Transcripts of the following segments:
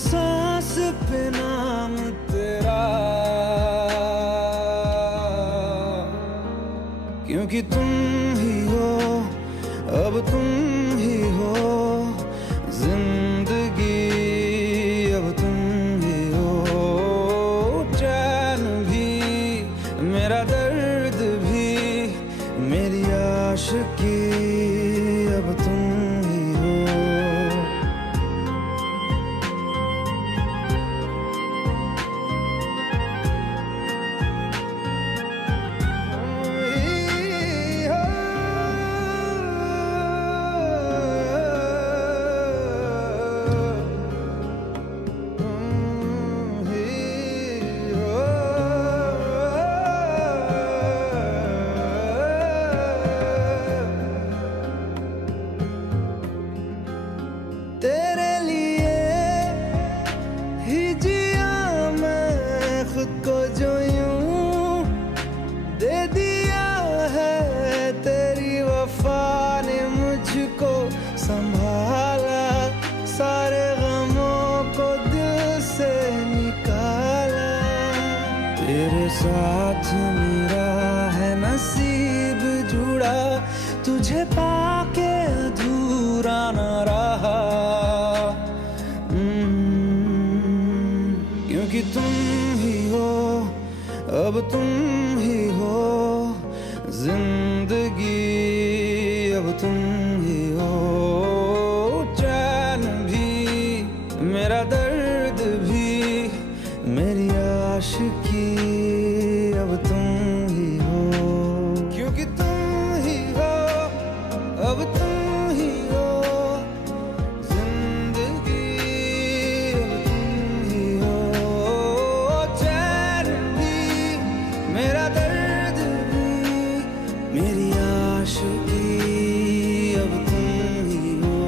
सांस पे नाम तेरा, क्योंकि तुम ही हो, अब तुम ही हो जिंदगी, अब तुम ही हो चैन भी, मेरा दर्द भी, मेरी आशिकी, अब तुम ही हो। तेरे लिए ही जिया मैं खुद को, जो यूं दे दिया है तेरी वफा ने मुझको संभाला, सारे गमों को दिल से निकाला। तेरे साथ मेरा है नसीब जुड़ा, तुझे पाके अधूरा न रहा, क्योंकि तुम ही हो, अब तुम ही हो जिंदगी, अब तुम ही हो चैन भी, मेरा दर्द भी, मेरी आशिकी, अब तुम ही हो, क्योंकि तुम ही हो, अब तुम ही हो जिंदगी, अब तुम ही हो चैन भी, मेरा दर्द भी, मेरी आशिकी, अब तुम ही हो।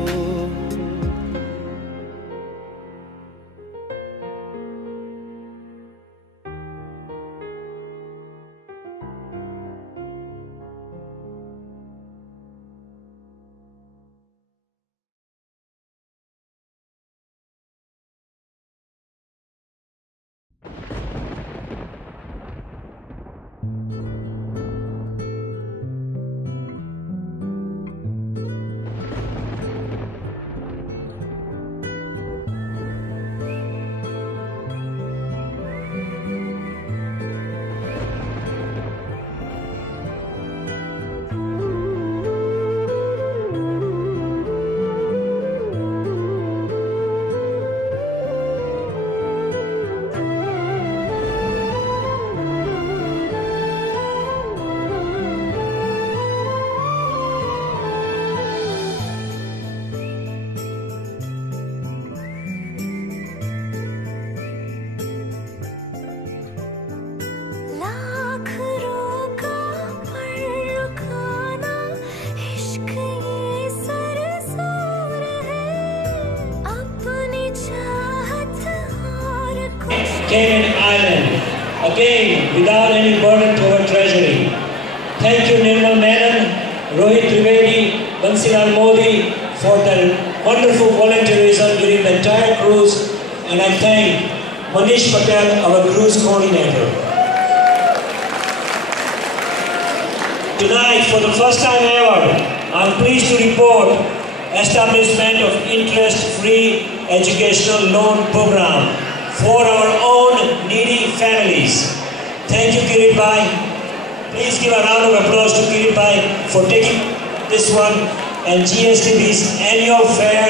Cayman Island, again without any burden to our treasury. Thank you Nirmal Menon, Rohit Trivedi, Bansilal Modi for their wonderful volunteerism during the entire cruise, and I thank Manish Patel, our cruise coordinator. Tonight, for the first time ever, I am pleased to report establishment of interest-free educational loan program for our own needy families. Thank you, Kirit Bhai. Please give a round of applause to Kirit Bhai for taking this one, and GSTB's annual fair.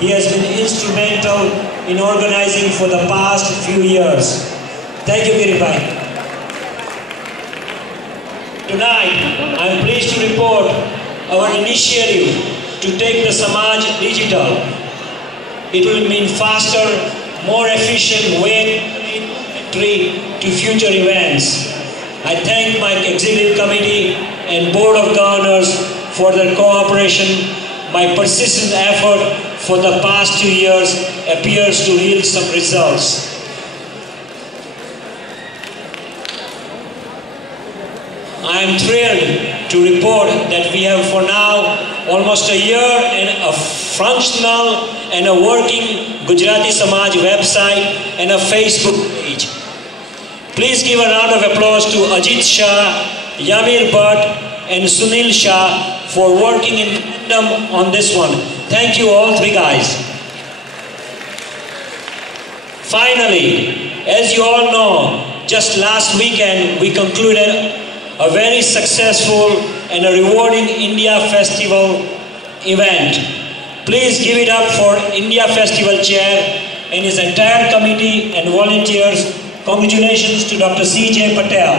He has been instrumental in organizing for the past few years. Thank you, Kirit Bhai. Tonight, I am pleased to report our initiative to take the Samaj digital. It will mean faster, more efficient way to future events. I thank my executive committee and board of governors for their cooperation. My persistent effort for the past 2 years appears to yield some results. I am thrilled to report that we have for now almost a year and a functional and a working Gujarati Samaj website and a Facebook page. Please give a round of applause to Ajit Shah, Yamir Bhatt and Sunil Shah for working in tandem on this one. Thank you all three guys. Finally, as you all know, just last weekend we concluded a very successful and a rewarding India Festival event. Please give it up for India Festival Chair and his entire committee and volunteers. Congratulations to Dr. C.J. Patel.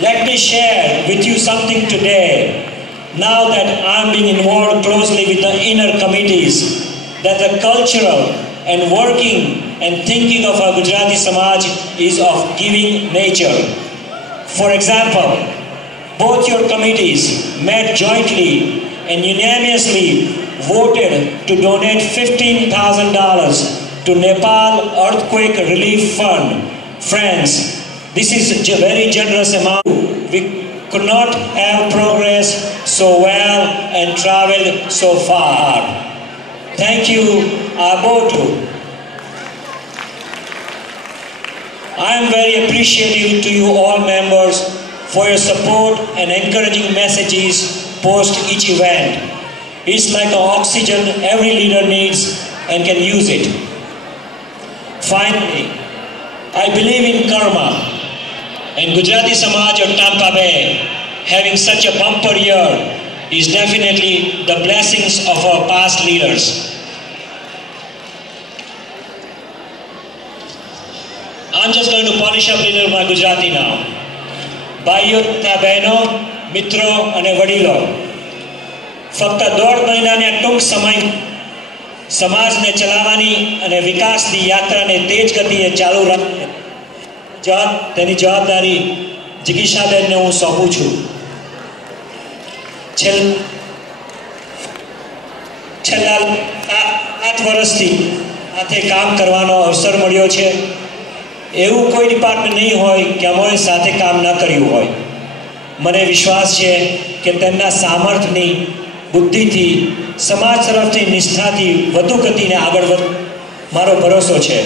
Let me share with you something today, now that I'm being involved closely with the inner committees, that the cultural and working and thinking of our Gujarati Samaj is of giving nature. For example, both your committees met jointly and unanimously voted to donate $15,000 to Nepal Earthquake Relief Fund. Friends, this is a very generous amount. We could not have progressed so well and traveled so far. Thank you, Abotu. I am very appreciative to you all members for your support and encouraging messages post each event. It's like an oxygen every leader needs and can use it. Finally, I believe in karma, and Gujarati Samaj of Tampa Bay having such a bumper year is definitely the blessings of our past leaders. I'm just going to polish up a little my Gujarati now. ભાઈઓ તથા બહેનો, મિત્રો અને વડીલો, ફક્ત 1.5 મહિનાના ટૂંક સમય સમાજને ચલાવવાની અને વિકાસની યાત્રાને તેજ ગતિએ ચાલુ રાખી તેની જવાબદારી જિગીશાબેનને હું સોંપું છું. છેલ્લા 8 વર્ષથી સાથે કામ કરવાનો અવસર મળ્યો છે. એવું કોઈ ડિપાર્ટમેન્ટ નહીં હોય કે અમે સાથે કામ ન કર્યું હોય. મને વિશ્વાસ છે કે તેમના સામર્થ્યની, બુદ્ધિથી, સમાજ તરફથી નિષ્ઠાથી વધુ ગતિને આગળ વધ મારો ભરોસો છે.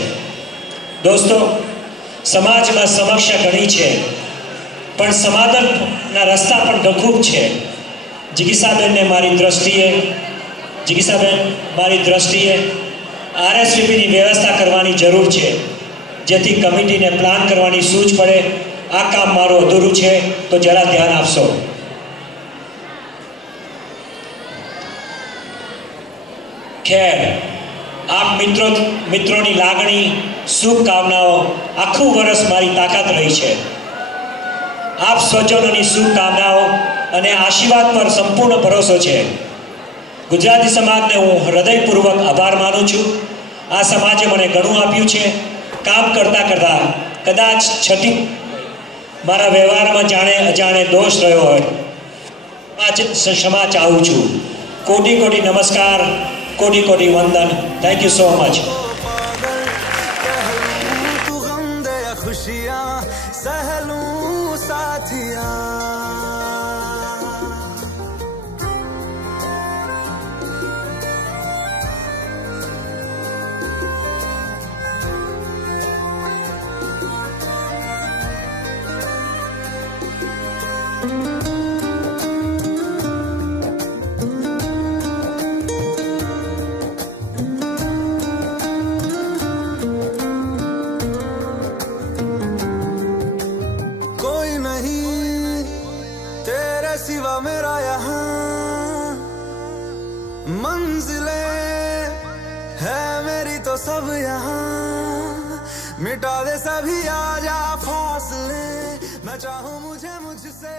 દોસ્તો, સમાજમાં સમસ્યા ઘણી છે, પણ સમાધાનના રસ્તા પણ ખૂબ છે. જિગીશાબેન મારી દ્રષ્ટિએ RSVPની વ્યવસ્થા કરવાની જરૂર છે, જેથી કમિટીને પ્લાન કરવાની સૂઝ પડે. આ કામ મારું અધૂરું છે, તો જરા ધ્યાન આપશો. ખેર, આપ મિત્રોની લાગણી, શુભકામનાઓ આખું વર્ષ મારી તાકાત રહી છે. આપ સ્વજનોની શુભકામનાઓ અને આશીર્વાદ પર સંપૂર્ણ ભરોસો છે. ગુજરાતી સમાજને હું હૃદયપૂર્વક આભાર માનું છું. આ સમાજે મને ઘણું આપ્યું છે. કામ કરતા કરતા કદાચ મારા વ્યવહારમાં જાણે અજાણે દોષ રહ્યો હોય, ક્ષમા ચાહું છું. કોટી કોટી નમસ્કાર, કોટી કોટી વંદન. Thank you so much. सिवा मेरा यहाँ मंजिले है मेरी तो सब यहाँ मिटा दे सभी आजा फासले मैं चाहूँ मुझे मुझसे